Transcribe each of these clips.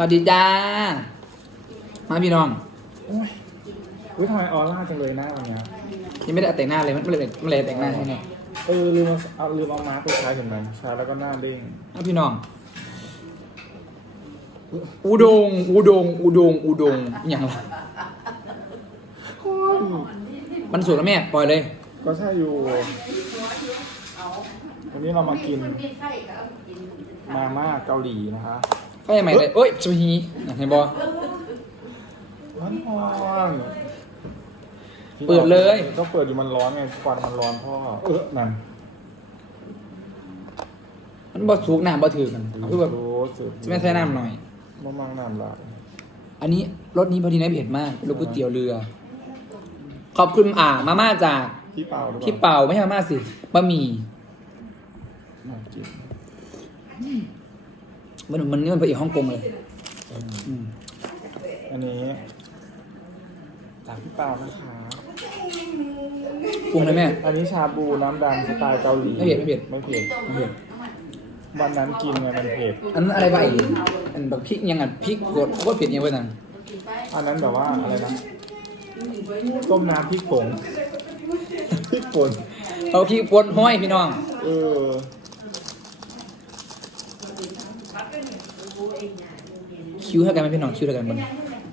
วัสดีจ้า มาพี่น้องโอ้ยอุ้ยทำไมออร่าจังเลยหน้าวันเนี้ยยังไม่ได้แต่งหน้าเลยมันเลยมันเลยแต่งหน้าให้เนี่ยเออลืมเอาเอาลืมเอามาร์คไปใช้เห็นไหมใช้แล้วก็หน้าเด้งเอาพี่น้อง อุดง อุดง อุดง อุดงอหย่างไรมันสุดแล้วแม่ปล่อยเลย ก็ใช่อยู่ วันนี้เรามากิน มาม่าเกาหลีนะคะ ไฟใหม่เลยโอ้ยจูฮีเห็นบอร้อนร้อนเปิดเลยก็เปิดอยู่มันร้อนไงควันมันร้อนพ่อเออนั่นมันบอสุกน้ำบอถือกันเอาคือแบบรู้สึกจะไม่ใส่น้ำหน่อยมะมังน้ำลายอันนี้รสนี้พอดีนะเผ็ดมากรสก๋วยเตี๋ยวเรือ ขอบคุณอ่ามาม่าจากพี่เปล่าหรือเปล่าพี่เป่าไม่ใช่มาม่าสิบะหมี่น่ากิน มันมันนี่มันไปอีกฮ่องกงเลยอืมอันนี้จากพี่เปล่านะคะปรุงเลยแม่ อันนี้ชาบูน้ำดำสไตล์เกาหลีไม่เผ็ดไม่เผ็ด ไม่เผ็ดโอเควันนั้นกินไงมันเผ็ด อันนั้นอะไรไปอีกอันแบบพริกยังอะพริกกดโคตรเผ็ดยังไงนั่นอันนั้นแบบว่าอะไรนะต้มน้ำพริกผงพริกป่นเอาพริกป่นห้อยพี่น้อง เออ คิ้วเท่ากันไหมพี่น้องคิ้วเท่ากันบน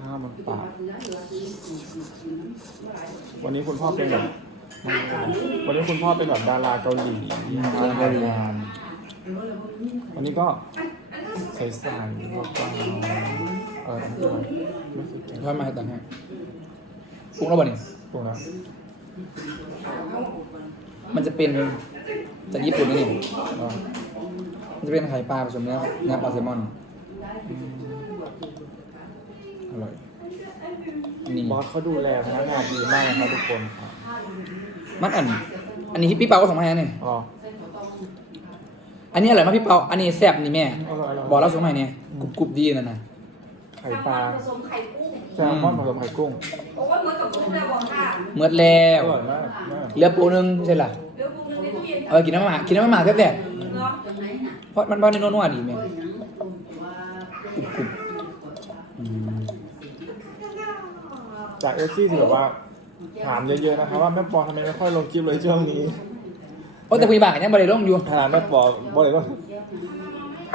ข้าวมันปากวันนี้คุณพ่อเป็นแบบวันนี้คุณพ่อเป็นแบบดาราเกาหลีดาราเกาหลีวันนี้ก็ใส่ใส่ก็กลางเอออันนี้ด้วยไม่เคยกินทอดมาให้ต่างให้ปรุงแล้วบ่นี่ตรงนั้นมันจะเป็นจากญี่ปุ่นนี่นี่เนาะมัน จะเป็นไข่ปลาผสมเนื้อเนื้อปลาแซลมอนอร่อยนี่บอสเขาดูแลพนักงานดีมากนะครับทุกคนครับมันอัน อันนี้พี่เปาก็ส่งมาให้เนี่ยอ๋ออันนี้อร่อยมากพี่เปาอันนี้แซ่บนี่แม่ อร่อยอร่อยบอกแล้วส่งมาให้เนี่ยกรุบกรุบดีนั่นนะไข่ปลาผสมไข่กุ้งแซลมอนผสมไข่กุ้งโอ้ยเหมือนกับกุ้งเลยบอกค่ะเมื่อแล้วอร่อยมากมาก เหลือปูนึงใช่ล่ะเดี๋ยวกุ้งนึงในตู้เย็นเอาไปกินน้ำหมากินน้ำหมาแซ่บเนาะๆ เพราะมันบ้านในนัวๆดีแม่กรุบกรุบอืมจากเอฟซีที่แบบว่า ถามเยอะๆนะครับว่าแม่ปอทำไมไม่ค่อยลงคลิปเลยช่วงนี้โอ้แต่คุยบางยังบริลงอยู่ถามแม่ปอบอได้ว่า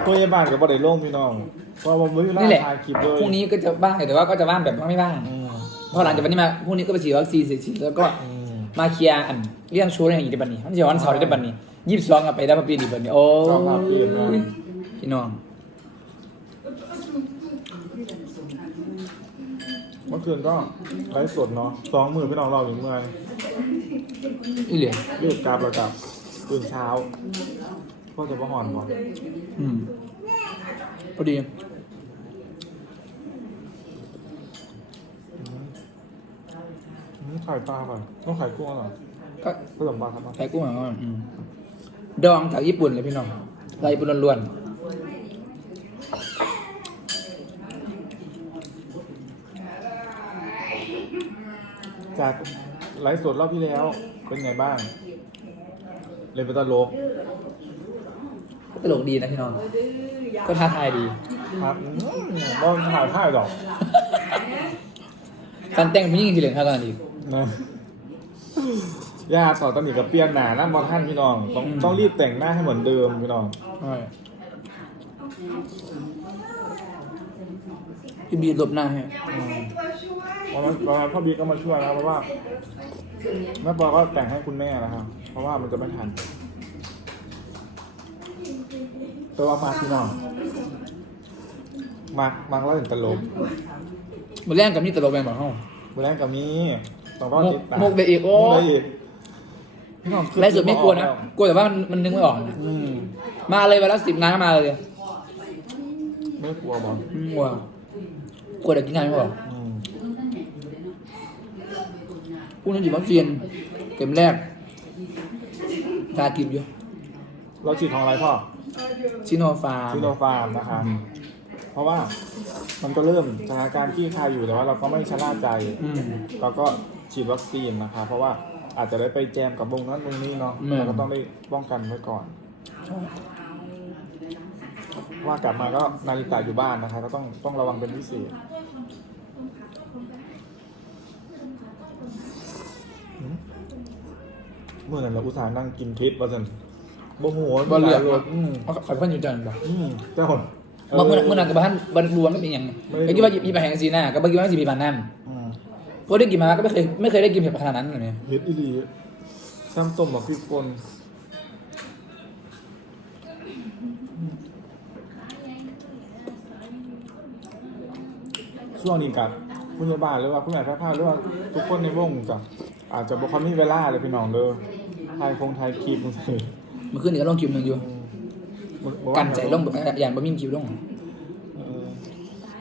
คุยบ้านกับบอได้ลงพี่น้องเพราะว่าผมไม่มีเวนี่แหลาละถ่ายคลิปเลยพรุ่งนี้ก็จะบ้างแต่ว่าก็จะบ้างแบบไม่บ้างอืมพอหลังจากวันนี้มาพรุ่งนี้ก็ไปฉีดวัคซีนเสร็จฉีดแล้วก็อืมมาเคลียร์อันเรื่องชูเรื่องอย่างอีกในบันนี้มันจะวันเสาร์ได้บันนี้ ยี่สิบสองกับไปได้มาปีดีบันนี้โอ้ชอบภาพเปลี่ยนมากยพี่น้อง เมื่อคืนก็ไลฟ์สดเนาะสองหมื่นพี่น้องเราอยู่เมื่อยนี่เหลือรีบกลับแล้วกลับตื่นเช้าก็จะว่าหอนก่อนอืมพอดี อืมไข่ปลาก่อนต้องไข่กุ้งเหรอก็ผสมปลาครับไข่กุ้งเหรออืม ดองจากญี่ปุ่นเลยพี่น้องจากญี่ปุ่นล้วนจากไลฟ์สดรอบที่แล้วเป็นไงบ้าง เลยเป็นตลกๆก็ตลกดีนะพี่น้อง ก็ท้าทายดี ครับอืมบ้องถ่ายภาพหรอกการแต่งผู้หญิงที่เหลือท่ากันดีนะ ย่าต่อตอนนี้กับเปลี่ยนหนาหน้าบอท่านพี่น้อง ต้องอืมต้องรีบแต่งหน้าให้เหมือนเดิมพี่น้อง ใช่พี่บีหลบหน้าให้วันนั้นวันนั้นพ่อบีก็มาช่วยนะเพราะว่าแม่ปอก็แต่งให้คุณแม่นะครับ เพราะว่ามันจะไม่ทัน ตัวมาพี่น้องมามาแล้วถึงตลกมาแล่นกับนี่ตลกไปหมดห้องเมื่อแรกกับนี้ต้องรอมุกติดตามมุกเดอีกโอ้ มุกได้อีก พี่น้องไล่สุดไม่กลัวนะ กลัวแต่ว่ามันมันนึกไม่ออกนะอืมมาเลยวันละสิบน้ำมาเลยไม่กลัวบอลอืมกลัวกลัวแต่กินงานไม่ออกอืมพูดนั้นหยิบวัคซีนเข็มแรกตากินอยู่เราฉีดของอะไรพ่อซิโนฟาร์ม ซิโนฟาร์มนะครับเพราะว่ามันก็เริ่มสถานการณ์ที่คลายอยู่แต่ว่าเราก็ไม่ชะล่าใจ อืม เราก็ฉีดวัคซีนนะคะ เพราะว่า อาจจะได้ไปแจมกับวงนั้นวงนี้เนาะแม่น เราก็ต้องได้ป้องกันไว้ก่อน ใช่ว่ากลับมาก็นาฬิกาอยู่บ้านนะคะก็ต้องต้องระวังเป็นพิเศษหืมเมื่อนั้นเราอุตส่าห์นั่งกินทิพย์ว่าสันบ่หัวบ่เลือก รถอืมเอาขอยเพิ่นอยู่จันบ่อืมเจ้าเมื่อเมื่อเมื่อนั้นกับบ้านบ้านรวมไม่เป็นหยังไม่ได้ไอ้ที่ว่ามีไปแห่งซีน่าก็บ่คิดว่าสิมีปานนั้นอืม เพราะได้กินมาก็ไม่เคยไม่เคยได้กินเผ็ดขนาดนั้นเลยเนี่ยเฮ็ดอีหลีซ้ำต้มแบบพริกป่นช่วงนี้กับผู้ใหญ่บ้านหรือว่าผู้ใหญ่แพร่ภาคหรือว่าทุกคนในวงกับอาจจะบ่ค่อยมีเวลาเลยพี่น้องเด้อไทยคงไทยคลิปมึงสิเมื่อคืนนี้ก็ลงคลิปหนึงอยู่ บ่ว่ากันใจลงแบบอย่างบ่มีคลิปลง เออ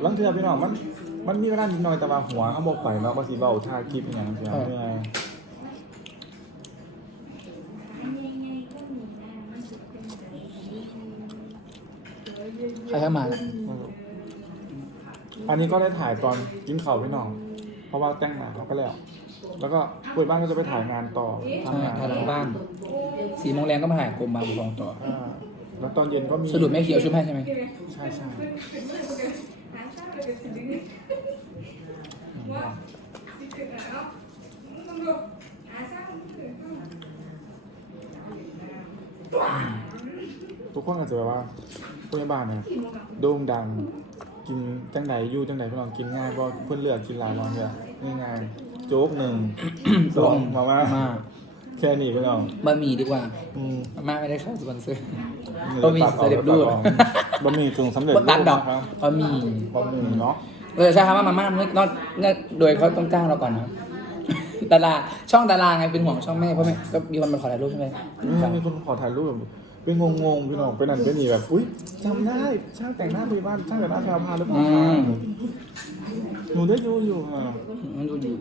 ลังเทื่อพี่น้องมัน มันมีเวลานิดหน่อยแต่ว่าหัวเขาบ่ไปเนาะบ่สิเว้าถ่ายคลิปอหย่างเงี้ยเหนื่อยใครเข้ามาอันนี้ก็ได้ถ่ายตอนกินข้าวพี่น้อง เพราะว่าแต่งหน้าเขาก็แล้ว แล้วก็ปุ้ยบ้านก็จะไปถ่ายงานต่อใช่ทำงานทางหลังบ้านสี่โมงแรงก็มาถ่ายกรมบางบุกองต่ออ่าแล้วตอนเย็นก็มีสรุปแม่เขียวชุบให้ใช่ไหมใช่ใช่ ทุกคนอาจจะแบบว่าปุ้ยบ้านเนี่ยโด่งดัง กินจังไหนอยู่จังไหนพี่น้องกินง่ายเพราะเพื่อนเลือกกินหลายร้อนเนี่ยง่ายๆโจ๊กหนึ่งสองมาม่ามา แค่นี้พี่น้องบะหมี่ดีกว่าอืมมาม่าไม่ได้เข้าสปอนเซอร์ตับะหมี่เสด็จรูปบะหมี่กึ่งสำเร็จบะตักดอกครับบะหมี่ บะหมี่เนาะเออใช่ครับว่ามาม่าเนี่ยนอกเนี่ยโดยเขาต้องจ้างเราก่อนนะดาราช่องดาราไงเป็นห่วงช่องแม่เพราะแม่ก็มีคนมาขอถ่ายรูปใช่ไหมนี่มีคนขอถ่ายรูปแบบเป็นงงๆพี่น้องเป็นนั่นเป็นนี่แบบอุ้ยจำได้ช่างแต่งหน้าพี่บ้านช่างแต่งหน้าแพรวพาหรือเปล่าอืคะมหนูได้ดูอยู่อะมันดูอยู่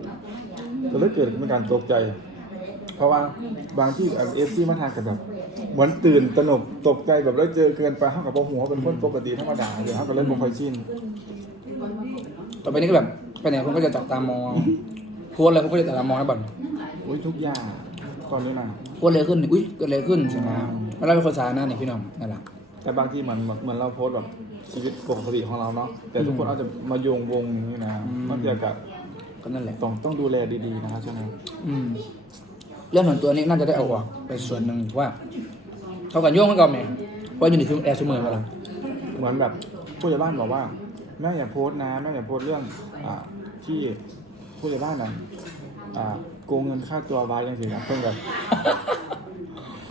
แต่แล้วเกิดเป็นการตกใจ เพราะว่าบางที่เอฟซีมาทานกันแบบเหมือนตื่นตระหนกตกใจแบบแล้วเจอเกินไปเท่ากับพวกหัวเป็นคนปกติธรรมดาเดี๋ยวเขาก็เล่นบุคอยชินต่อไปนี้ก็แบบไปไหนคนก็จะจับตามองโพสต์อะไรคนก็จะจับตามองให้บ่อนอุ้ยทุกอย่างตอนนี้นะโพสต์เลยขึ้นอุ้ยเกิดอะไรขึ้นใช่ไหมแล้วเราเป็นคนสาธารณะเนี่ยพี่น้องนั่นแหละแต่บางที่มันเหมือนเราโพสต์แบบชีวิตปกติของเราเนาะแต่ทุกคนอาจจะมาโยงวงนี่นะอืมมันเกี่ยวกับก็นั่นแหละต้องต้องดูแลดีๆนะครับใช่ไหมอืม เรื่องส่วนตัวนี้น่าจะได้เอาออกไปส่วนหนึ่งว่าเขากันโยงกันก่อนไหมเพราะอยูนิคือแอร์ซูเมอร์มาแล้วเหมือนแบบผู้ใหญ่บ้านบอกว่าแม่อย่าโพสต์นะแม่อย่าโพสต์เรื่องอ่าที่ผู้ใหญ่บ้านนั้นอ่าโกงเงินค่าตัวไว้ยังสินะเพิ่งแบบ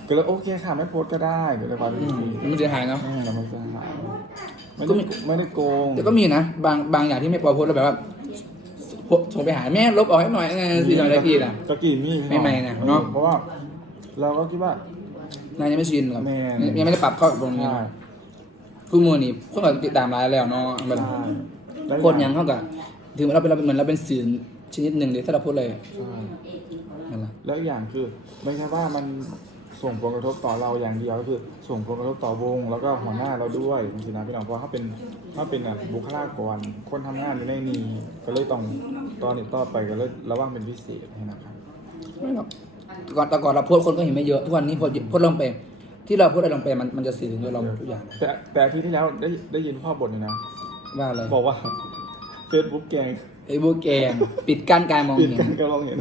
ก็เลยโอเคค่ะไม่โพสต์ก็ได้ก็เลยความเป็นอืมจริงมันจะหายเนาะแม่เราไม่ใช่หายไม่ก็ได้มีไม่ได้โกงแต่ก็มีนะ บางบางอย่างที่ไม่ปล่อยโพสต์แล้วแบบว่าโพ สต์ส่งไปหาแม่ลบออกให้หน่อยไงสิหน่อยได้กี่ล่ะก็กี่มีไม่ไม่นะเนาะเพราะว่า เราก็คิดว่า นายยังไม่ชินหรอกแม่ ยังไม่ได้ปรับเข้ากับตรงนี้ใช่คู่มือนี่คนแบบติดตามไลน์แล้วเนาะแบบใช่แล้วโพสต์ยังเข้ากับถึงเราเป็นเราเป็นเหมือนเราเป็นสื่อชนิดหนึ่งเลยถ้าเราพูดเลยใช่นั่นแหละแล้วอีกอย่างคือ ไม่ใช่ว่ามัน ส่งผลกระทบต่อเราอย่างเดียวก็คือ ส่งผลกระทบต่อวง แล้วก็หัวหน้าเราด้วยจริงๆนะพี่น้องเพราะเขาเป็นเขาเป็นแบบบุคลากรคนทำงานอยู่ในนี้ก็เลยต้องตอนนี้ต่อไปก็เลยระวังเป็นพิเศษนะครับไม่หรอกแต่ก่อนแต่ก่อนเราโพสต์คนก็เห็นไม่เยอะทุกวันนี้โพสต์โพสต์ลงไปที่เราโพสต์อะไรลงไปมันมันจะสื่อถึงตัวเราหมดทุกอย่างแต่แต่อาที่ที่แล้วได้ได้ยินพ่อบทเลยนะว่าอะไรบอกว่าเฟซบุ๊กแกงไอ้บูแกงปิดกั้นการมองปิดเห็นกันก็ลองเห็น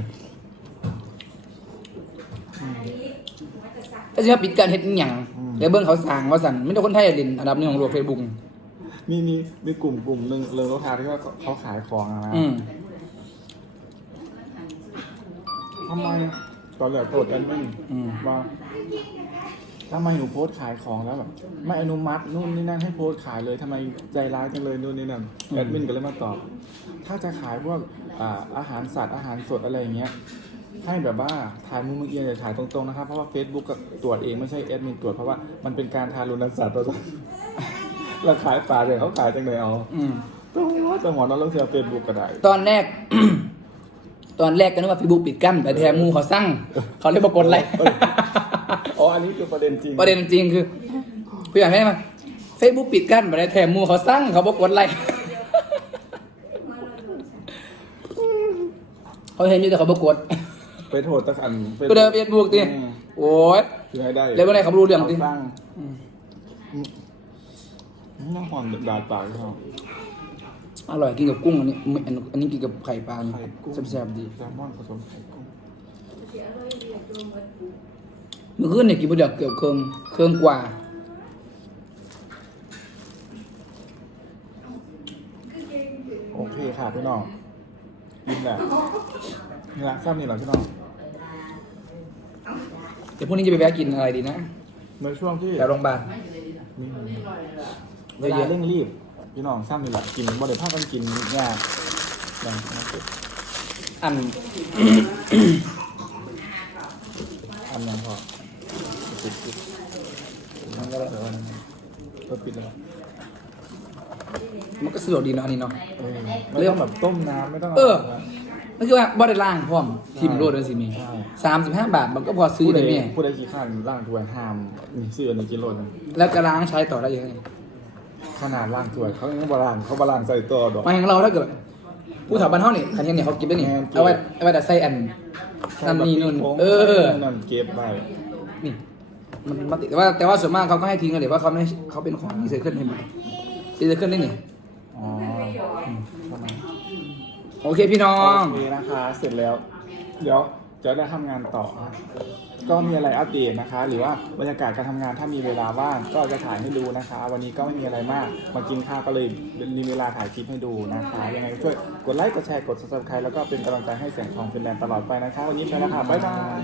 ถ้าจะปิดการเห็นอหย่างแล้วเบิ้งเขาสั่งว่าสั่นไม่ใช่คนไทยลินอันดับหนึ่งของโลกเฟซบุ๊กมีมีมีกลุ่มกลุ่มหนึ่งเริงรถทาที่ว่าเขาขายของอะนะอืมทำไมตอนแรกโกรธแอดมินอืมว่าทำไมหนูโพสต์ขายของแล้วแบบไม่อนุมัตินู่นนี่นั่นให้โพสต์ขายเลยทำไมใจร้ายจังเลยนู่นนี่นั่นแอดมินก็เลยมาตอบ ถ้าจะขายพวกอ่าอาหารสัตว์อาหารสดอะไรอย่างเงี้ย ให้แบบว่าถ่ายมุมเอียงอย่าถ่ายตรงๆนะครับ เพราะว่า Facebook ก็ตรวจเองไม่ใช่แอดมินตรวจเพราะว่ามันเป็นการทารุณสัตว์ตัวเราขายปลาเดี๋ยวเขาขายจังเลยเอาอืมต้องว่าจะหมอนเราเรื่องเสียเฟซบุ๊กก็ได้ ตอนแรก ตอนแรกก็นึกว่าเฟซบุ๊กปิดกั้นแต่แทมูเขาสั่งเขาเลยบอกกดไลค์อ๋ออันนี้คือประเด็นจริงประเด็นจริงคือพี่อยากให้มาเฟซบุ๊กปิดกั้นแต่ได้แทมูเขาสั่งเขาบอกกดไลค์เขาเห็นอยู่แต่เขาบอกกด ไปโทษตะขันก็เดินเฟซบุ๊กดิอืมโอ้ยคือให้ได้แล้วเมื่อไหร่เขารู้เรื่องดิาสร้างอืมมน้ำหอมดาดปากเขาอร่อยกินกับกุ้งอันนี้ไม่อันอันนี้กินกับไข่ปลาไข่กุ้งแซ่บๆดีแซลมอนผสมไข่กุ้งเมื่อคืนเนี่ยกินบะเดียวเกือบเครื่องเครื่องกว่า โอเคค่ะพี่น้องกินแหละนี่ละซ้ำนี่เหรอพี่น้อง เดี๋ยวพรุ่งนี้จะไปแวะกินอะไรดีนะในช่วงที่แถวโรงพยาบาลมีเวลาเร่งรีบ พี่น้องซ้ำนี่แหละกินบ่ได้พากันกินยากอย่างนั้นเกิดอันอันยังพอปิดปิดมันก็เดี๋ยววันนั้นก็ปิดแล้วมันก็สะดวกดีเนาะอันนี้เนาะ เออไม่ต้องแบบต้มน้ำไม่ต้องเออ ก็คือว่าบ่ได้ล่างพร้อมทิมโรดเลยสิมีใช่ สามสิบห้าบาทมันก็พอซื้อผู้ใดได้เนี่ยผู้ใดขี้ข้านล่างถ้วยห้ามมีซื้ออันนี้กินโลดนึงแล้วก็ล้างใช้ต่อได้ยังไงขนาดล่างถ้วยเขายังบาลานเขาบาลานใส่ตัวดอก มาอย่างเราถ้าเกิดผู้ถาบ้านเฮานี่คันเห็นเนี่ยเขากินได้นี่แม่นเอาไว้เอาไว้แต่ใส่อันนั่นนี่นู่นเออ นั่นเก็บไปนี่มันมันติดแต่ว่าแต่ว่าส่วนมากเขาก็ให้ทิ้งกันเดี๋ยวว่าเขาไม่เขาเป็นของรีไซเคิลให้มันรีไซเคิลได้นี่อ๋ออืมประมาณ โอเคพี่น้อง โอเคนะคะ เสร็จแล้ว เดี๋ยวจะได้ทำงานต่อ ก็มีอะไรอัปเดตนะคะ หรือว่าบรรยากาศการทำงานถ้ามีเวลาว่างก็จะถ่ายให้ดูนะคะ วันนี้ก็ไม่มีอะไรมาก มากินข้าวก็เลยมีเวลาถ่ายคลิปให้ดูนะคะ ยังไงช่วยกดไลค์ กดแชร์ กด subscribe แล้วก็เป็นกำลังใจให้แสงทองฟินแลนด์ตลอดไปนะคะ วันนี้ไปแล้วค่ะบ๊ายบาย